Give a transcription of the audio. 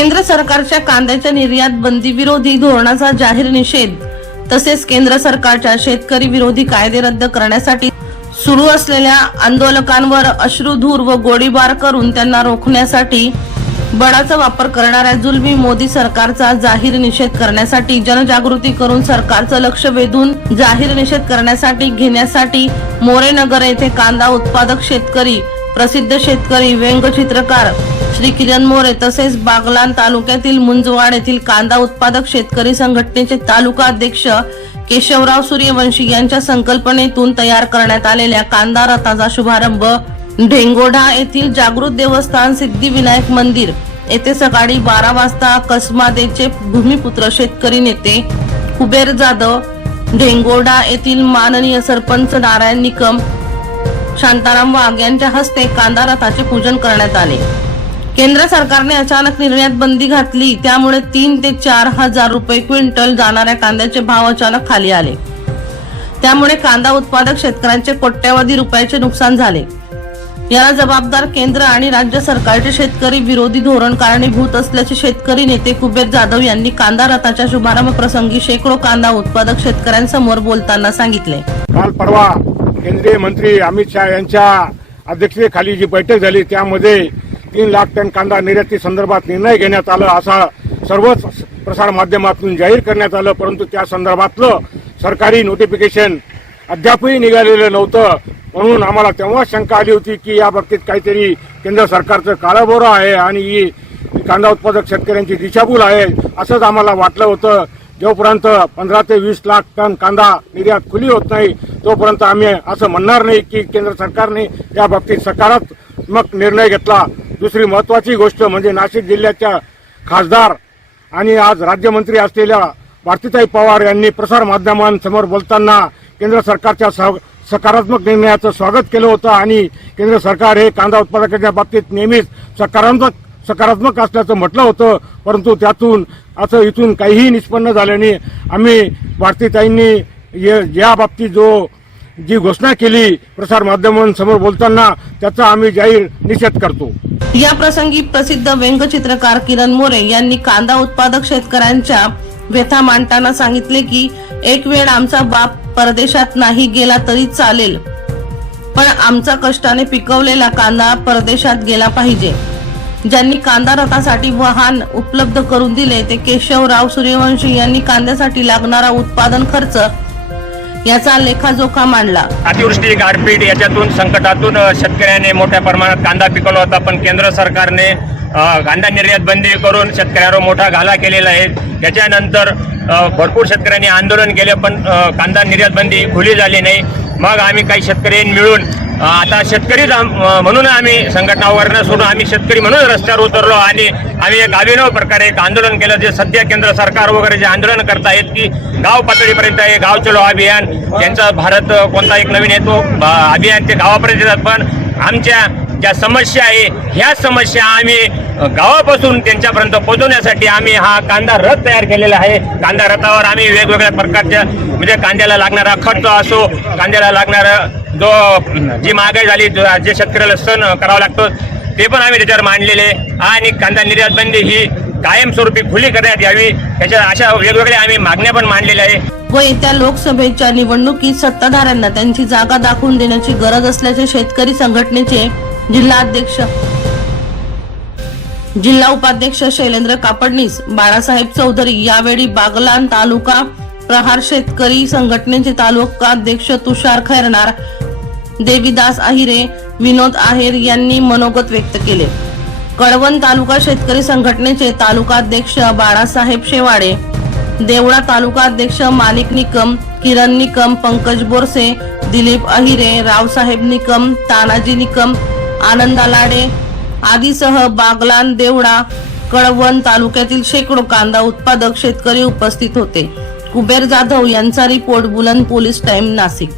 केंद्र सरकारच्या कांद्याच्या निर्यात बंदी विरोधी धोरणाचा जाहीर निषेध तसेच केंद्र सरकारच्या शेतकरी विरोधी कायदे रद्द करण्यासाठी सुरू असलेल्या आंदोलकांवर अश्रुधूर व गोळीबार करून त्यांना रोखण्यासाठी बळाचा वापर करणाऱ्या जुलमी मोदी सरकारचा जाहीर निषेध करण्यासाठी जनजागृती करून सरकारचं लक्ष वेधून जाहीर निषेध करण्यासाठी घेण्यासाठी मोरेनगर येथे कांदा उत्पादक शेतकरी प्रसिद्ध शेतकरी व्यंगचित्रकार श्री किरण मोरे तसेच बागलान तालुक्यातील मुंजवाड येथील कांदा उत्पादक शेतकरी संघटनेचे तालुका अध्यक्ष केशवराव सूर्यवंशी यांच्या संकल्पनेतून तयार करण्यात आलेल्या कांदा रथाचा शुभारंभ ढेंगोढा येथील जागृत देवस्थान सिद्धिविनायक मंदिर येथे सकाळी बारा वाजता कसमादेचे भूमिपुत्र शेतकरी नेते कुबेर जाधव ढेंगोडा येथील माननीय सरपंच नारायण निकम शांताराम वाघ यांच्या हस्ते कांदा रथाचे पूजन करण्यात आले. केंद्र सरकारने अचानक निर्यात बंदी घातली त्यामुळे तीन ते चार हजार रुपये क्विंटल जाणाऱ्या कांद्याचे भाव अचानक खाली आले. त्यामुळे कांदा उत्पादक शेतकऱ्यांचे कोट्यावधी रुपयाचे नुकसान झाले. याला जबाबदार केंद्र आणि राज्य सरकारचे शेतकरी विरोधी धोरण कारणीभूत असल्याचे शेतकरी नेते कुबेर जाधव यांनी कांदा रथाच्या शुभारंभ प्रसंगी शेकडो कांदा उत्पादक शेतकऱ्यांसमोर बोलताना सांगितले. काल परवा केंद्रीय मंत्री अमित शहा यांच्या अध्यक्षतेखाली जी बैठक झाली त्यामध्ये तीन लाख टन कांदा निर्याती संदर्भात निर्णय घेण्यात आला असा सर्वच प्रसार माध्यमातून जाहीर करण्यात आलं. परंतु त्या संदर्भातलं सरकारी नोटिफिकेशन अद्यापही निघालेलं नव्हतं. म्हणून आम्हाला तेव्हा शंका आली होती की या बाबतीत काहीतरी केंद्र सरकारचं काळाबोरं आहे आणि ही कांदा उत्पादक शेतकऱ्यांची दिशाभूल आहे असंच आम्हाला वाटलं होतं. जोपर्यंत पंधरा ते वीस लाख टन कांदा निर्यात खुली होत नाही तोपर्यंत आम्ही असं म्हणणार नाही की केंद्र सरकारने या बाबतीत सकारात्मक निर्णय घेतला. दुसरी महत्वाची गोष्ट म्हणजे नाशिक जिल्ह्याच्या खासदार आणि आज राज्यमंत्री असलेल्या भारतीताई पवार यांनी प्रसार माध्यमांसमोर बोलताना केंद्र सरकारच्या सह- सकारात्मक निर्णयाचं स्वागत केलं होतं आणि केंद्र सरकार हे कांदा उत्पादकांच्या बाबतीत नेहमीच सकारात्मक सकारात्मक असल्याचं म्हटलं होतं परंतु त्यातून असं इथून काहीही निष्पन्न झाल्याने आम्ही भारतीताईंनी ये- या बाबतीत जो जी घोषणा केली प्रसार माध्यमांसमोर बोलताना त्याचा आम्ही जाहीर निषेध करतो. या प्रसंगी प्रसिद्ध व्यंगचित्रकार किरण मोरे यांनी कांदा उत्पादक शेतकऱ्यांच्या व्यथा मांडताना सांगितले की एक वेळ आमचा बाप परदेशात नाही गेला तरी चालेल पण आमचा कष्टाने पिकवलेला कांदा परदेशात गेला पाहिजे. ज्यांनी कांदा रथासाठी वाहन उपलब्ध करून दिले ते केशवराव सूर्यवंशी यांनी कांद्यासाठी लागणारा उत्पादन खर्च याचा लेखाजोखा मांडला. अतिवृष्टी गारपीट याच्यातून संकटातून शेतकऱ्याने मोठ्या प्रमाणात कांदा पिकवला होता पण केंद्र सरकारने कांदा निर्यात बंदी करून शेतकऱ्यावर मोठा घाला केलेला आहे. त्याच्यानंतर भरपूर शेतकऱ्यांनी आंदोलन केले पण कांदा निर्यात बंदी खुली झाली नाही. मग आम्ही काही शेतकरी मिळून आता शेतकरी म्हणून आम्ही संघटना वगैरे सोडून आम्ही शेतकरी म्हणून रस्त्यावर उतरलो आणि आम्ही एक अभिनव प्रकारे एक आंदोलन केलं जे सध्या केंद्र सरकार वगैरे जे आंदोलन करतायत की गाव पातळीपर्यंत हे गाव चलो अभियान यांचा भारत कोणता एक नवीन येतो अभियान ते गावापर्यंत येतात. पण आमच्या ज्या समस्या आहे ह्या समस्या आम्ही गावापासून त्यांच्यापर्यंत पोहोचवण्यासाठी आम्ही हा कांदा रथ तयार केलेला आहे कांदा रथावर आम्ही वेगवेगळ्या प्रकारच्या म्हणजे कांद्याला लागणारा खर्च असो कांद्याला लागणारा जो जी महागाई झाली जो- जे शेतकऱ्याला सण करावा लागतो ते पण आम्ही त्याच्यावर मांडलेले आहे. आणि कांदा निर्यात बंदी ही कायमस्वरूपी खुली करण्यात यावी त्याच्या अशा वेगवेगळ्या आम्ही मागण्या पण मांडलेल्या आहे व येत्या लोकसभेच्या निवडणुकीत सत्ताधाऱ्यांना त्यांची जागा दाखवून देण्याची गरज असल्याचे शेतकरी संघटनेचे जिल्हाध्यक्ष. जिल्हा उपाध्यक्ष शैलेंद्र कापडणीस बाळासाहेब चौधरी यावेळी बागलान तालुका प्रहार शेतकरी संघटनेचे तालुका अध्यक्ष तुषार खैरनार देवीदास आहिरे विनोद आहेर यांनी मनोगत व्यक्त केले. कळवण तालुका शेतकरी संघटनेचे तालुका अध्यक्ष बाळासाहेब शेवाडे देवळा तालुका अध्यक्ष मालिक निकम किरण निकम पंकज बोरसे दिलीप अहिरे रावसाहेब निकम तानाजी निकम आनंदा लाडे आदीसह बागलान देवळा कळवण तालुक्यातील शेकडो कांदा उत्पादक शेतकरी उपस्थित होते. कुबेर जाधव यांचा रिपोर्ट बुलंद पोलीस टाइम नाशिक.